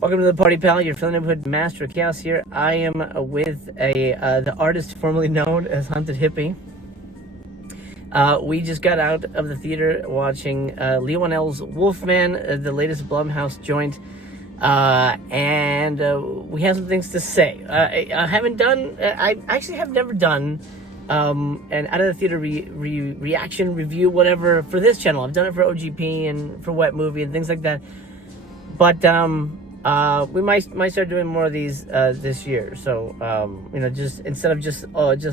Welcome to the party, pal. Your friendly neighborhood master of chaos here. I am with the artist formerly known as Haunted Hippie. We just got out of the theater watching Lee Whannell's Wolfman, the latest Blumhouse joint, and we have some things to say. I actually have never done an out of the theater reaction review, whatever, for this channel. I've done it for OGP and for Wet Movie and things like that, but we might start doing more of these this year. So just instead of just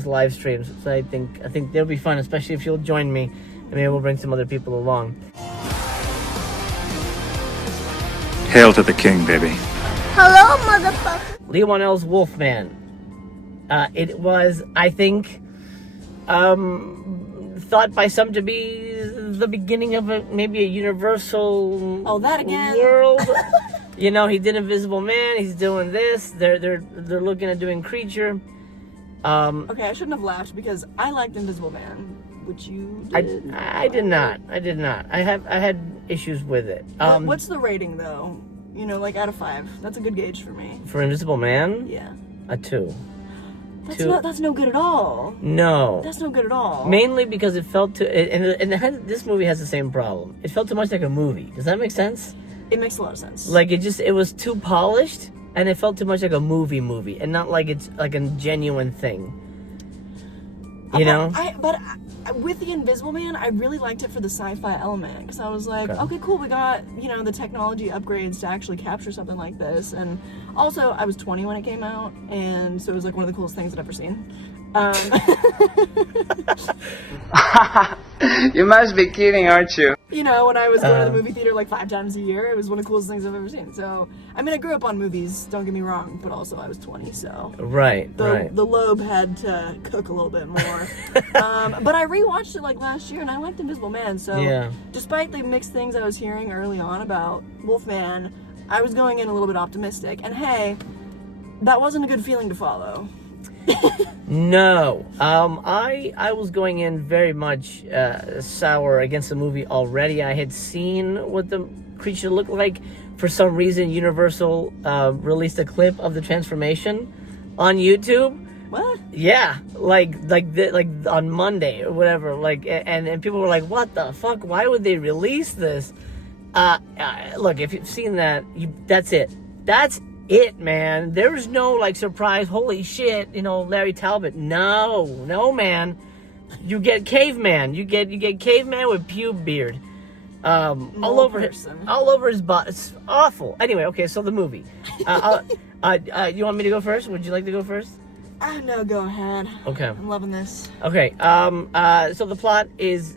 live streams. So I think they'll be fun, especially if you'll join me, and maybe we'll bring some other people along. Hail to the king, baby. Hello, motherfucker. Lee Whannell's Wolfman. It was, I think, thought by some to be the beginning of maybe a universal world. You know, he did Invisible Man. He's doing this. They're looking at doing Creature. Okay, I shouldn't have laughed because I liked Invisible Man, which you did. I did not. I had issues with it. What's the rating though? You know, like out of 5. That's a good gauge for me. For Invisible Man? Yeah. A 2. That's no good at all. No. That's no good at all. Mainly because it felt this movie has the same problem. It felt too much like a movie. Does that make sense? It makes a lot of sense. Like it was too polished, and it felt too much like a movie, and not like it's like a genuine thing. You know? But with the Invisible Man, I really liked it for the sci-fi element, because I was like, okay, cool, we got, the technology upgrades to actually capture something like this. And also, I was 20 when it came out, and so it was like one of the coolest things I'd ever seen. You must be kidding, aren't you? When I was going to the movie theater like 5 times a year, it was one of the coolest things I've ever seen. So, I mean, I grew up on movies, don't get me wrong, but also I was 20, so... Right. The lobe had to cook a little bit more. But I rewatched it like last year, and I liked Invisible Man, so... Yeah. Despite the mixed things I was hearing early on about Wolfman, I was going in a little bit optimistic. And hey, that wasn't a good feeling to follow. No. I was going in very much sour against the movie already. I had seen what the creature looked like. For some reason, Universal released a clip of the transformation on YouTube. What? Yeah, like on Monday or whatever. And people were like, "What the fuck? Why would they release this?" Look, if you've seen that, that's it. That's it, man. There's no surprise. Holy shit, Larry Talbot. No, man. You get caveman. You get caveman with pube beard. All over his butt. It's awful. Anyway, okay, so the movie. You want me to go first? Would you like to go first? No, go ahead. Okay. I'm loving this. Okay. So the plot is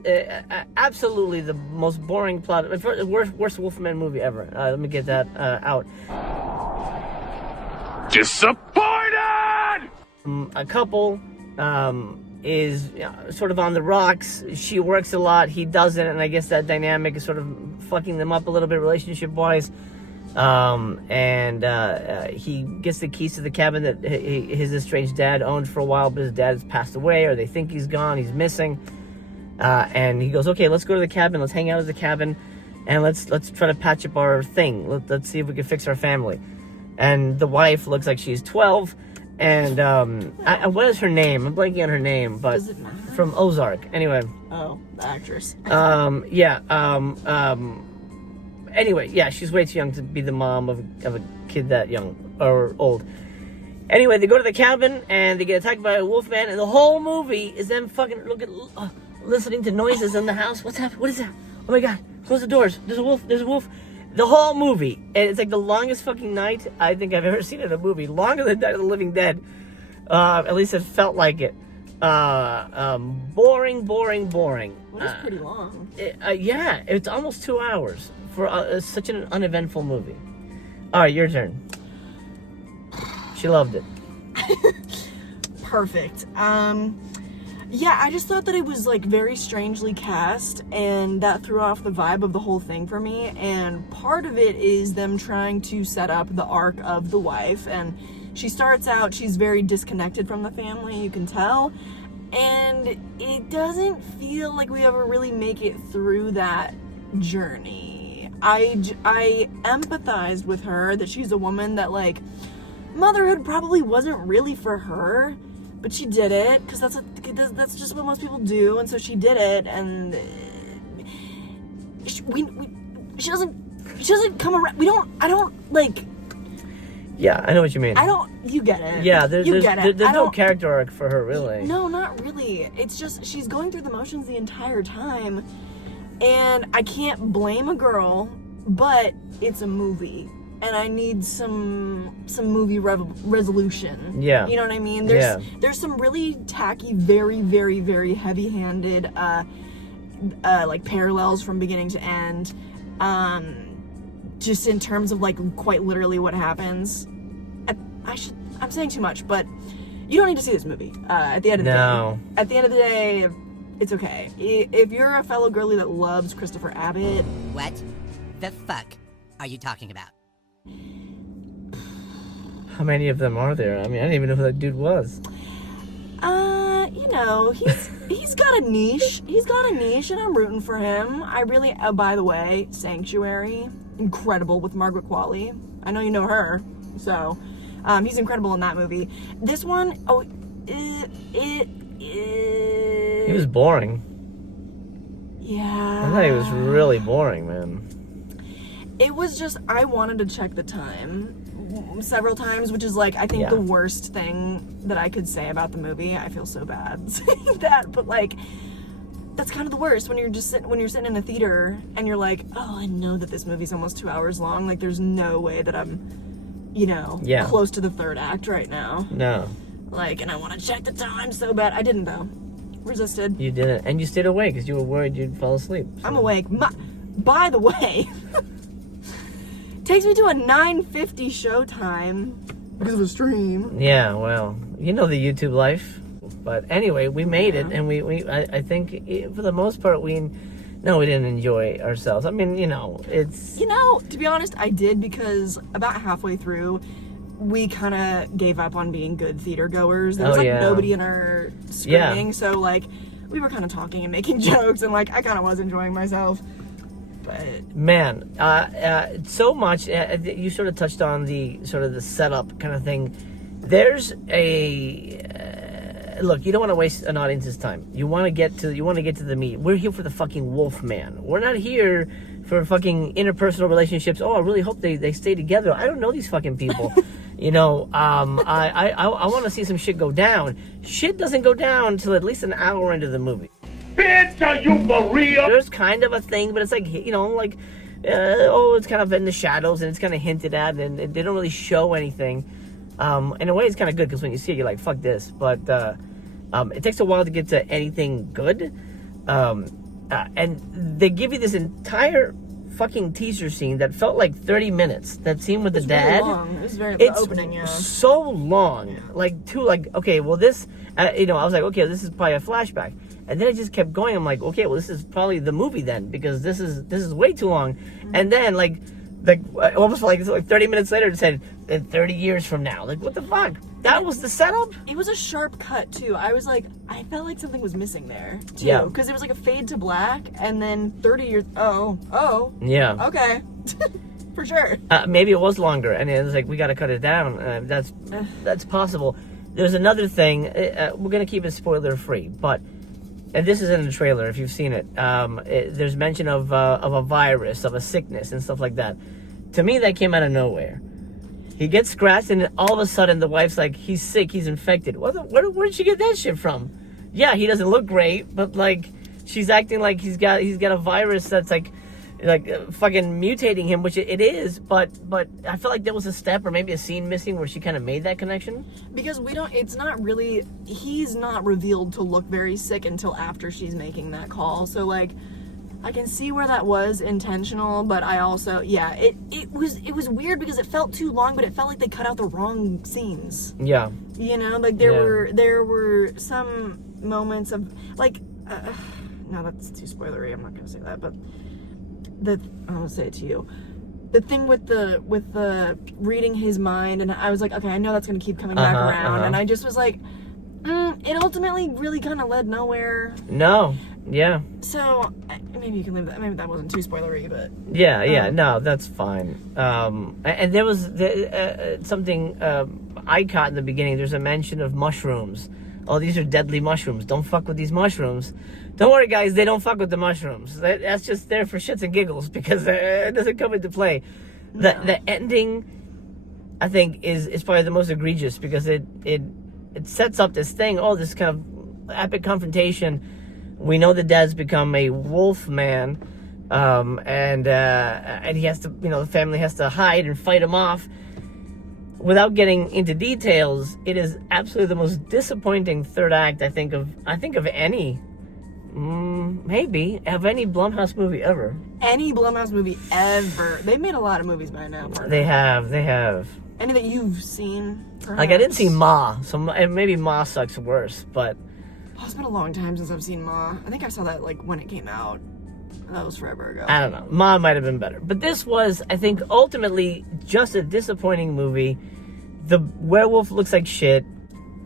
absolutely the most boring plot. Worst Wolfman movie ever. Let me get that out. Disappointed! A couple is sort of on the rocks. She works a lot, he doesn't, and I guess that dynamic is sort of fucking them up a little bit relationship-wise. He gets the keys to the cabin that his estranged dad owned for a while, but his dad has passed away, or they think he's gone, he's missing. And he goes, okay, let's go to the cabin, let's hang out at the cabin, and let's try to patch up our thing. Let's see if we can fix our family. And the wife looks like she's 12, and what is her name? I'm blanking on her name, but does it matter? From Ozark. Anyway. Oh, the actress. Anyway, yeah, she's way too young to be the mom of a kid that young or old. Anyway, they go to the cabin and they get attacked by a wolfman, and the whole movie is them fucking listening to noises in the house. What's happening? What is that? Oh my god! Close the doors. There's a wolf. There's a wolf. The whole movie, and it's like the longest fucking night I think I've ever seen in a movie. Longer than Night of the Living Dead. At least it felt like it. Boring. Well, it's pretty long. Yeah, it's almost 2 hours for such an uneventful movie. All right, your turn. She loved it. Perfect. Yeah, I just thought that it was very strangely cast, and that threw off the vibe of the whole thing for me. And part of it is them trying to set up the arc of the wife, and she starts out, she's very disconnected from the family, you can tell, and it doesn't feel like we ever really make it through that journey. I empathized with her that she's a woman that, like, motherhood probably wasn't really for her, but she did it because that's just what most people do, and so she did it, and she doesn't come around. I don't like. Yeah, I know what you mean. You get it. Yeah, there's no it. character arc for her, really. No, not really. It's just she's going through the motions the entire time, and I can't blame a girl, but it's a movie, and I need some movie resolution. Yeah. You know what I mean? There's some really tacky, very, very, very heavy-handed, like, parallels from beginning to end. Just in terms of, like, quite literally what happens. I'm saying too much, but you don't need to see this movie. At the end of the day, it's okay. If you're a fellow girly that loves Christopher Abbott... What the fuck are you talking about? How many of them are there? I mean, I didn't even know who that dude was. You know, he's got a niche. He's got a niche, and I'm rooting for him. I really... by the way, Sanctuary... incredible with Margaret Qualley. I know you know her, so he's incredible in that movie. This one, He was boring. Yeah. I thought he was really boring, man. It was just, I wanted to check the time several times, which is, like, I think the worst thing that I could say about the movie. I feel so bad saying that, but, like, that's kind of the worst when you're sitting in a theater and you're like, oh, I know that this movie's almost 2 hours long. Like, there's no way that I'm, close to the third act right now. No. Like, and I want to check the time so bad. I didn't, though. Resisted. You didn't. And you stayed awake because you were worried you'd fall asleep. So. I'm awake. By the way, takes me to a 9:50 showtime because of a stream. Yeah, well, you know the YouTube life. But anyway, we made it, and I think for the most part we didn't enjoy ourselves. I mean, it's... to be honest, I did, because about halfway through, we kind of gave up on being good theater goers. There was nobody in our screening, so, like, we were kind of talking and making jokes, and, like, I kind of was enjoying myself. But man, so much. You sort of touched on the sort of the setup kind of thing. There's a look. You don't want to waste an audience's time. You want to get to the meat. We're here for the fucking wolf man. We're not here for fucking interpersonal relationships. Oh, I really hope they stay together. I don't know these fucking people. I want to see some shit go down. Shit doesn't go down until at least an hour into the movie. Bitch, are you for real? There's kind of a thing, but it's like, it's kind of in the shadows, and it's kind of hinted at, and they don't really show anything. In a way, it's kind of good, because when you see it, you're like, fuck this. But it takes a while to get to anything good. And they give you this entire fucking teaser scene that felt like 30 minutes. That scene with the dad. Really long. It was the opening, yeah. So long. Okay, well, this, I was like, okay, this is probably a flashback. And then it just kept going. I'm like, okay, well, this is probably the movie then, because this is way too long. Mm-hmm. And then, like almost like 30 minutes later, it said, 30 years from now. Like, what the fuck? That was the setup? It was a sharp cut, too. I was like, I felt like something was missing there, too. Yeah. Because it was like a fade to black, and then 30 years, oh. Yeah. Okay. For sure. Maybe it was longer, and it was like, we gotta cut it down. That's possible. There's another thing. We're gonna keep it spoiler-free, but... And this is in the trailer, if you've seen it. There's mention of a virus, of a sickness, and stuff like that. To me, that came out of nowhere. He gets scratched, and all of a sudden, the wife's like, he's sick, he's infected. Where'd she get that shit from? Yeah, he doesn't look great, but, like, she's acting like he's got a virus that's, like fucking mutating him, which it is, but I feel like there was a step or maybe a scene missing where she kind of made that connection. Because he's not revealed to look very sick until after she's making that call. So, like, I can see where that was intentional, but I also, it was weird because it felt too long, but it felt like they cut out the wrong scenes. Yeah. There were some moments of, like, no, that's too spoilery, I'm not gonna say that, but I'm gonna say it to you. The thing with the reading his mind, and I was like, okay, I know that's gonna keep coming back around, and I just was like, it ultimately really kind of led nowhere. No, Yeah. So maybe you can leave that. Maybe that wasn't too spoilery, but Yeah. No, that's fine. And there was something I caught in the beginning. There's a mention of mushrooms. Oh, these are deadly mushrooms. Don't fuck with these mushrooms. Don't worry, guys. They don't fuck with the mushrooms. That's just there for shits and giggles because it doesn't come into play. The ending, I think, is probably the most egregious because it sets up this thing. Oh, this kind of epic confrontation. We know the dad's become a wolf man, and he has to, the family has to hide and fight him off. Without getting into details, it is absolutely the most disappointing third act I think of any, maybe of any Blumhouse movie ever. Any Blumhouse movie ever. They've made a lot of movies by now. They have. Any that you've seen? Perhaps? Like I didn't see Ma, so maybe Ma sucks worse, but. Oh, it's been a long time since I've seen Ma. I think I saw that like when it came out. That was forever ago. I don't know. Ma might have been better. But this was, I think, ultimately just a disappointing movie. The werewolf looks like shit.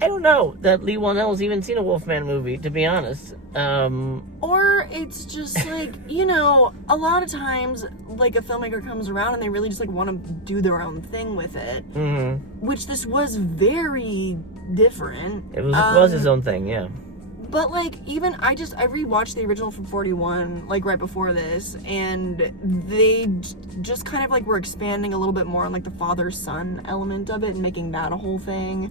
I don't know that Lee Whannell's even seen a Wolfman movie, to be honest. Or it's just like, a lot of times, like, a filmmaker comes around and they really just, like, want to do their own thing with it. Mm-hmm. Which this was very different. It was his own thing, yeah. But, like, even, I rewatched the original from 41, like, right before this, and they just kind of, like, were expanding a little bit more on, like, the father-son element of it and making that a whole thing,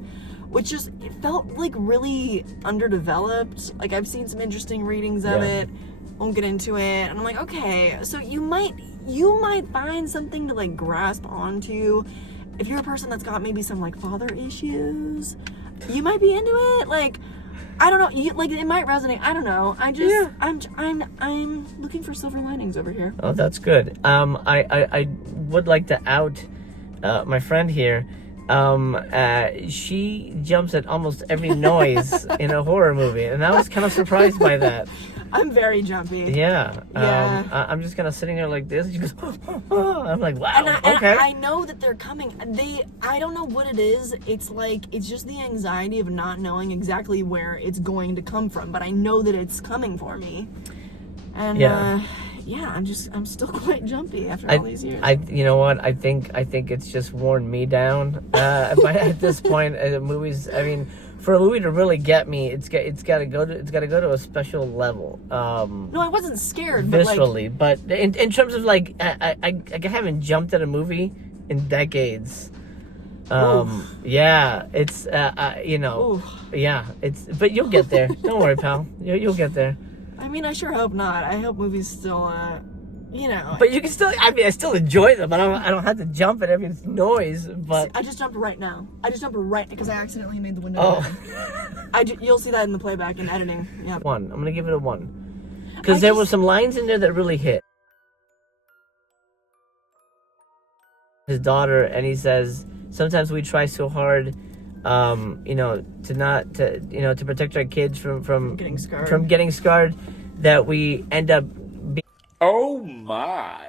which just, it felt, like, really underdeveloped. Like, I've seen some interesting readings of it, won't get into it, and I'm like, okay, so you might find something to, like, grasp onto. If you're a person that's got maybe some, like, father issues, you might be into it, like... I don't know. Like it might resonate. I don't know. I'm looking for silver linings over here. Oh, that's good. I would like to out my friend here. She jumps at almost every noise in a horror movie, and I was kind of surprised by that. I'm very jumpy. Yeah. I'm just kind of sitting there like this. She goes, I'm like, wow, okay. I know that they're coming. I don't know what it is. It's like, it's just the anxiety of not knowing exactly where it's going to come from, but I know that it's coming for me. And, I'm still quite jumpy after all these years. You know what? I think it's just worn me down. But at this point, movies, I mean, for a movie to really get me, it's got to go to a special level. No, I wasn't scared visually, but in terms of like, I haven't jumped at a movie in decades. Yeah, it's yeah, it's, but you'll get there. Don't worry, pal. You'll get there. I mean, I sure hope not. I hope movies still, But you can still, I still enjoy them. I don't have to jump at every noise, but... I just jumped right now. Because I accidentally made the window open. You'll see that in the playback and editing. Yeah. 1. I'm going to give it a 1. Because there were some lines in there that really hit. His daughter, and he says, sometimes we try so hard, to protect our kids from getting scarred, that we end up being... Oh my.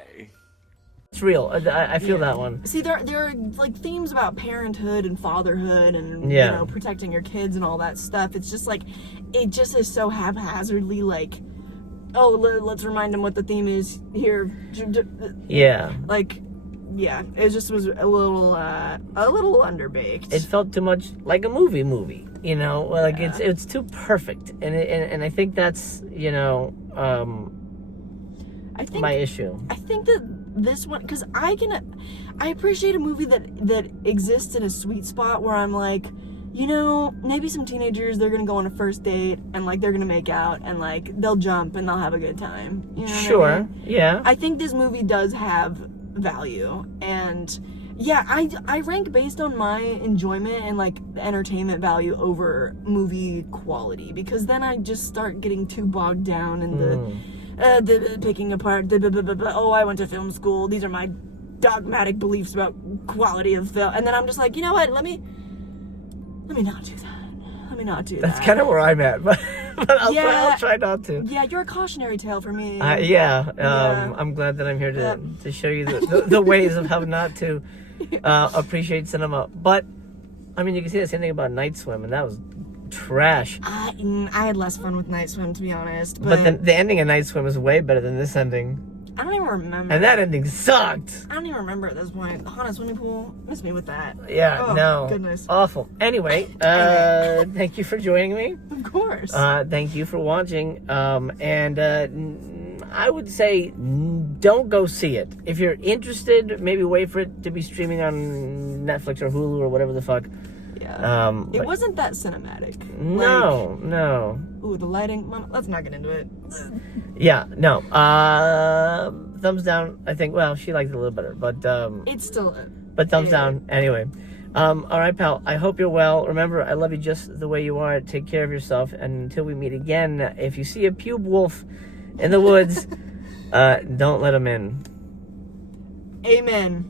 It's real. I feel that one. See, there are like themes about parenthood and fatherhood and protecting your kids and all that stuff. It's just like, it just is so haphazardly like, oh, let's remind them what the theme is here. Yeah. Like, yeah, it just was a little underbaked. It felt too much like a movie, like it's too perfect, and I think that's my issue. I think that this one, because I appreciate a movie that exists in a sweet spot where I'm like, maybe some teenagers, they're gonna go on a first date and like they're gonna make out and like they'll jump and they'll have a good time. Sure, I mean? Yeah. I think this movie does have value, and yeah, I rank based on my enjoyment and like the entertainment value over movie quality, because then I just start getting too bogged down in the picking apart, I went to film school, these are my dogmatic beliefs about quality of film, and then I'm just like, you know what, let me not do that. That's kind of where I'm at, but I'll try not to. Yeah, you're a cautionary tale for me. I'm glad that I'm here to show you the ways of how not to appreciate cinema. But I mean, you can see the same thing about Night Swim, and that was trash. I had less fun with Night Swim, to be honest. But the ending of Night Swim is way better than this ending. I don't even remember. And that ending sucked. I don't even remember at this point. The Haunted Swimming Pool, miss me with that. Yeah, Oh, no. goodness. Awful. Anyway, thank you for joining me. Of course. Thank you for watching. I would say don't go see it. If you're interested, maybe wait for it to be streaming on Netflix or Hulu or whatever the fuck. Yeah. It But- wasn't that cinematic. No, no. Ooh, the lighting. Mama, let's not get into it. Yeah, no. Thumbs down. I think. Well, she liked it a little better, but It's still. thumbs Yeah. down anyway. All right, pal. I hope you're well. Remember, I love you just the way you are. Take care of yourself, and until we meet again, if you see a pube wolf in the woods, don't let him in. Amen.